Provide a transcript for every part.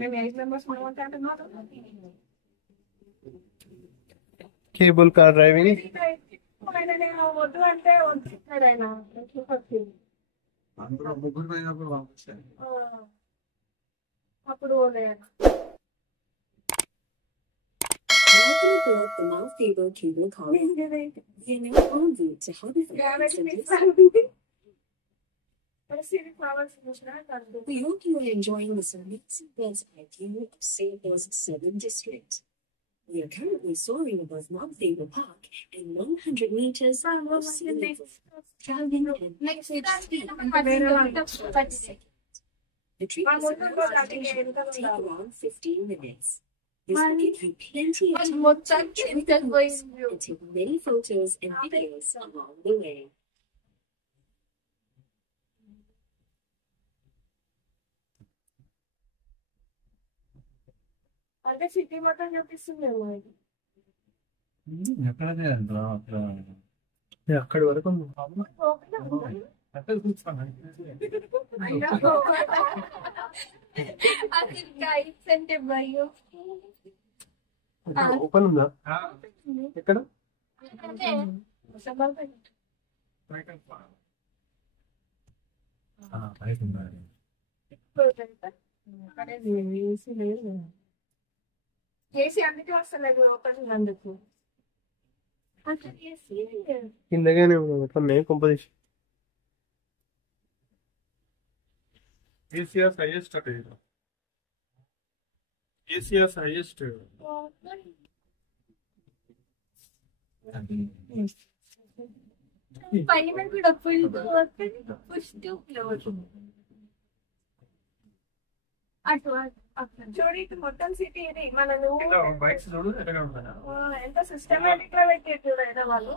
మేము 8 మెంబర్స్ ఉన్నామంటే అంటున్నారు. కేబుల్ కార్ డ్రైవింగ్ ఆయన నేను వద్దు అంటే వద్దు ఆయన. అందులో ముగ్గురు పోయినప్పుడు పంపించాను. అప్పుడు Welcome aboard the Mount Faber cable car. We are now en route to Huddersfield. We hope you are enjoying this amazing bird's eye view of Singapore Southern District. We are currently soaring above Mount Faber Park and 100 meters of sea level, traveling at average speed of 30 seconds. The trip is will take around 15 minutes. This will give you plenty of time to enjoy the views and take many photos and videos along the way. అంటే city మొత్తం చూపిస్తుందేమో ఇది. ఎక్కడనే అక్కడ అక్కడి వరకు అక్కడ కూర్చోండి. అది guides అంటే భయం. ఓపెన్ ఉందా ఎక్కడ ఏసీ లేదు. ఏసీ అందుకే వస్తలేదు ఓపెన్ అందుకు. కిందగానే ఉన్నాయి composition. ACS highest at it. ACS highest. పైన కూడా ఫుల్ పుష్ అటు చూడు ఇటు మొత్తం సిటీ ఇది మన బైక్స్ చూడు ఎక్కడ ఉంటాయి. ఎంత సిస్టమేటిక్ గా పెట్టారు చూడైనా వాళ్ళు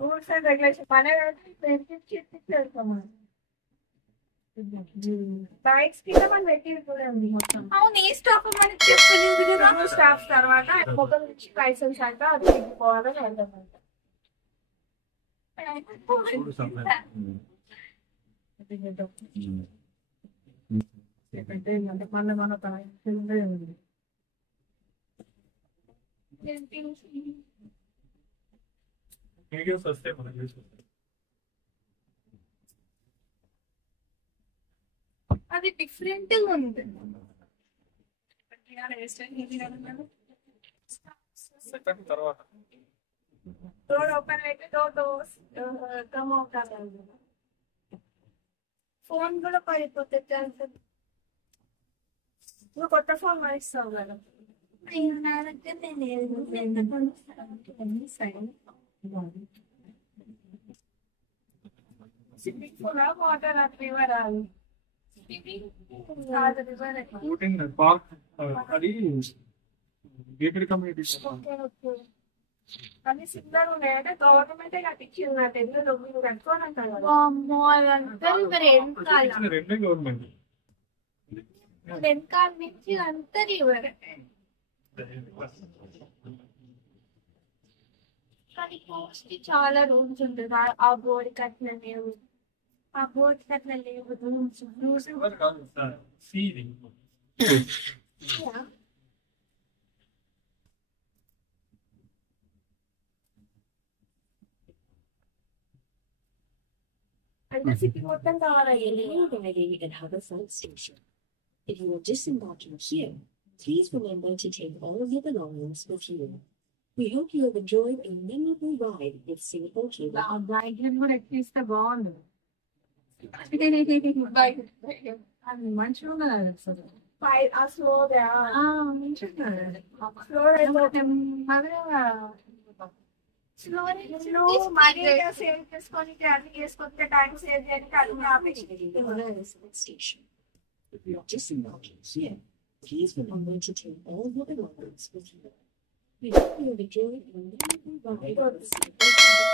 రూల్స్ అండ్ రెగ్యులేషన్ పని వెళ్తాం. బైక్స్ కింద మనం పెట్టి చూడండి మొత్తం. అవును ఈ స్టాప్ మనకి చెప్పలేదు. స్టాప్స్ తర్వాత మొత్తం నుంచి లైసెన్స్ అంట అది తిరిగిపోవాలని వెళ్దామంట. మన మన వీడియోస్ వస్తాయి మనకి చూసి. అది డిఫరెంట్ గా ఉంది. సెకండ్ తర్వాత డోర్ ఓపెన్ అయితే డోర్ కమ్ అవుతాను. ఫోన్ కూడా పడిపోతే ఛాన్స్. నువ్వు కొత్త ఫోన్ మారిస్తావు కదా. వాటర్ రివర్ ఓటింగ్ పార్క్ అది గేటెడ్ కమ్యూనిటీ. కానీ సిగ్నల్ ఉన్నాయంటే గవర్నమెంటే కట్టించింది. నా తెలుగులో మీరు కట్టుకోని అంటారు కదా. రెండే గవర్నమెంట్. వెనకాల నుంచి అంతా రివర్. కానీ కాస్ట్ చాలా రూమ్స్ ఉంటుంది. ఆ బోర్డు కట్టిన లేవు, ఆ బోర్డు కట్టిన లేవు రూమ్స్. అంటే సిటీ మొత్తం కావాలి. Arriving at Huddersfield Station. If you are disembarking here, please remember to take all of your belongings with you. We hope you have enjoyed a memorable ride with Singapore Cable. ఆ బ్రైడ్ని కూడా ఎక్కిస్తే బాగుంది. అది మంచిగా ఉన్నది అసలు. ఆ స్లోగా మంచిగా స్లో మనీ సేవ్ చేసుకొని జర్నీ చేసుకుంటే టైం సేవ్ చేయడానికి అది Huddersfield Station. If you are disembarking here, please remember to take all of your belongings with you. We hope you have enjoyed a memorable ride with Singapore Cable.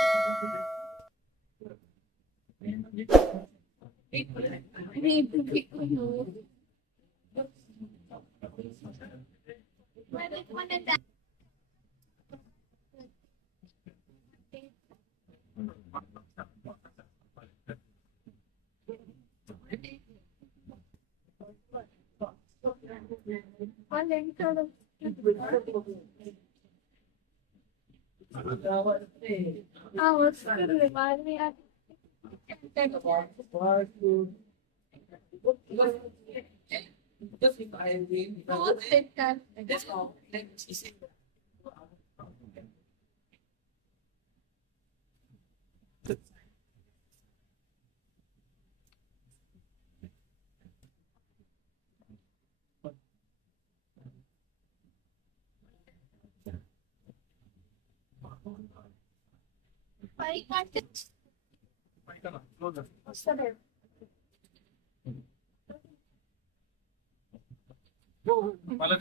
వాళ్ళు ఏంటో వస్తుంది మరి వస్తలేదు మళ్ళీ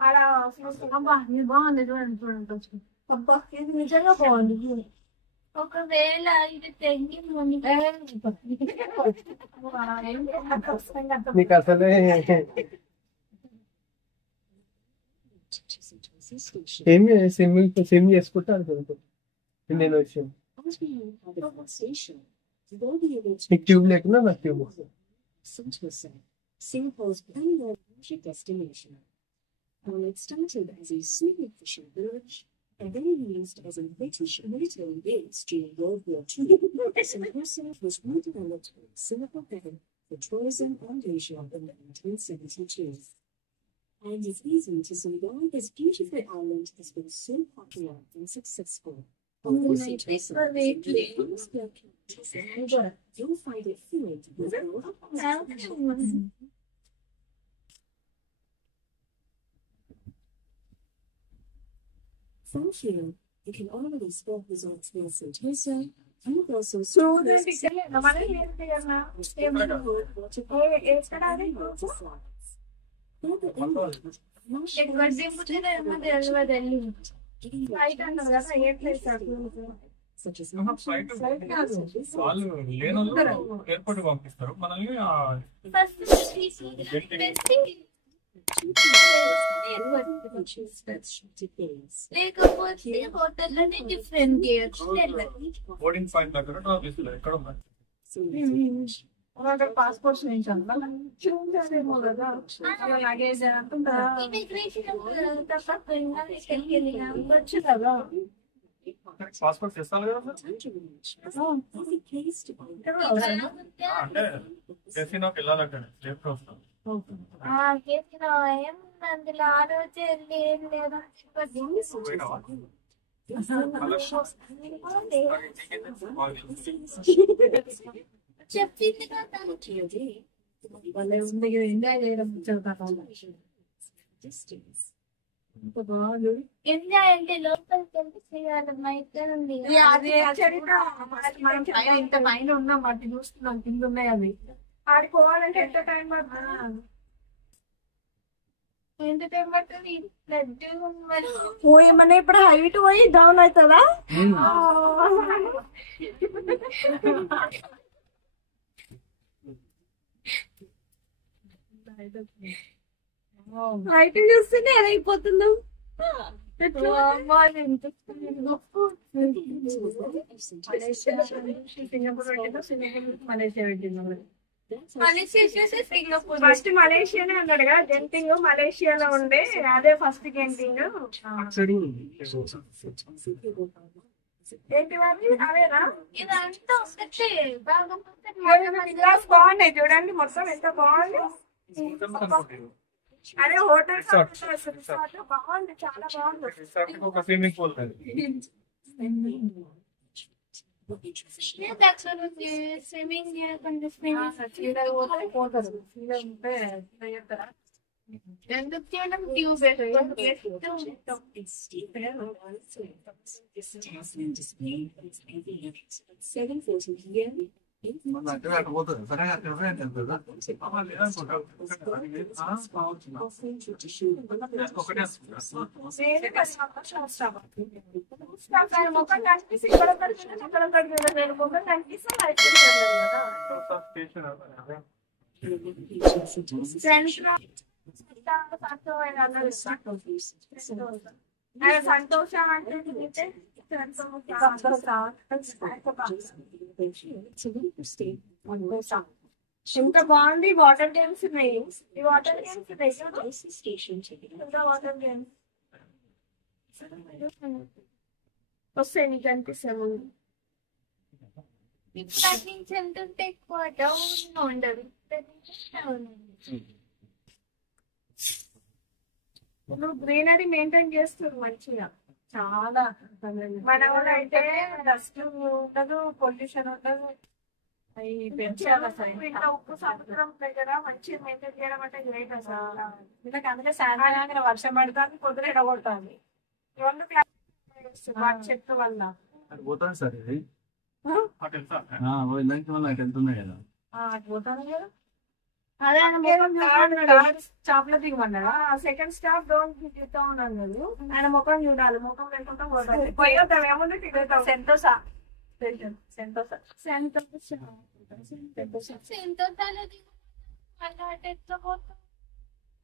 అలా అబ్బా ఇది బాగుంది చూడండి చూడండి అబ్బా ఇది నిజంగా బాగుంది ఒకవేళ ఇది తెంగి నీకు అసలే ఏం సిమ్ చేసుకుంటా అనుకుంటున్నాను నేను వచ్చాను నీకు ట్యూబ్ లేకుండా నాకు tube Singapore's premier leisure destination. When it started as a scenic fishing village and then used as a British military base during World War II, Sentosa was redeveloped as Singapore Heaven for tourism and Asia in 1972. And it's easy to see why this beautiful island has been so popular and successful. Although Sentosa you'll find it filled with From here, you can already spot resorts near Sentosa and also such as flight వాళ్ళు లేనోళ్ళు airport పంపిస్తారు మనల్ని లేకపోతే హోటల్లోనే different boarding point దగ్గర drop చేస్తారు ఎక్కడ ఉన్నారు passports చూసారేమో కదా లగేజ్ వచ్చు కదా పాస్పోర్ట్ చేస్తాను కదా అంటే కెసినోకి వెళ్ళాలంటే రేపు వస్తాను అందులో ఆ రోజు వెళ్ళి ఏం లేదు చెప్పింది కదా ఎంజాయ్ చేయడం ఎంజాయ్ అంటే లోపలికి వెళ్ళి చేయాలమ్మా ఇక్కడ ఉంది ఇంత పైన ఉన్నాం అటు చూస్తున్నాం కింద ఉన్నాయి అవి ఆడుకోవాలంటే ఎంత టైం పడుతుంది ఎంత టైం పడుతుంది ఏమన్నా ఇప్పుడు హైట్ పోయి డౌన్ అవుతుందా హైట్ చూస్తేనే ఏదైపోతుందో ఫస్ట్ మలేషియానే అన్నాడు కదా జంపింగ్ మలేషియాలో ఉండే అదే ఫస్ట్ జంపింగ్ అదేనా ఇదంతా బాగున్నాయి చూడండి మొత్తం ఎంత బాగుంది అదే హోటల్ బాగుంది చాలా బాగుంది ఒక స్విమ్మింగ్ పూల్ స్విమ్మింగ్ పోతారు ఎందుకు చేయడం ట్యూబ్ మొక్కలు కనిపిస్తే ఇక్కడ మొక్కలు కనిపిస్తే సంతోషం అంటే ఎంత బాగుంది వాటర్ గేమ్స్ ఉన్నాయి ఈ వాటర్ గేమ్స్ ఉన్నాయి చూడు. closest station ticket. ఇంకా వాటర్ గేమ్స్ వస్తాయి నీకు అనిపిస్తాము ఇప్పుడు నుంచి ఎంత ఎక్కువ డౌన్ ఉండదు నువ్వు గ్రీనరీ మెయింటైన్ చేస్తుంది మంచిగా చాలా మన కూడా అయితే డస్ట్ ఉండదు పొల్యూషన్ ఉండదు అవి పెంచాలి అసలు ఇంకా ఉప్పు సముద్రం దగ్గర మంచిగా మెయింటైన్ చేయడం అంటే గ్రేట్ అసలు వీళ్ళకి అందుకే సాయంత్రం వర్షం పడుతుంది పొద్దున ఎడగొడుతుంది రెండు వాటి చెట్టు వల్ల అది పోతాను సార్ ఇది అటు వెళ్తా లంచ్ వల్ల అటు వెళ్తున్నాయి కదా అటు పోతాను కదా అదే స్టాప్ లో దిగమన్నాడు సెకండ్ స్టాప్ డోంట్ దిగుతా ఉన్నాను కదా ఆయన ముఖం చూడాలి ముఖం లేకుండా పోతాడు పోయేద్దాం ఏముంది తిరుగుతాం సెంతోసా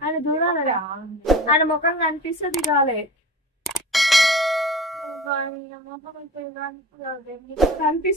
ఆయన చూడాలి ఆయన ముఖం కనిపిస్తే దిగాలి కనిపిస్తుంది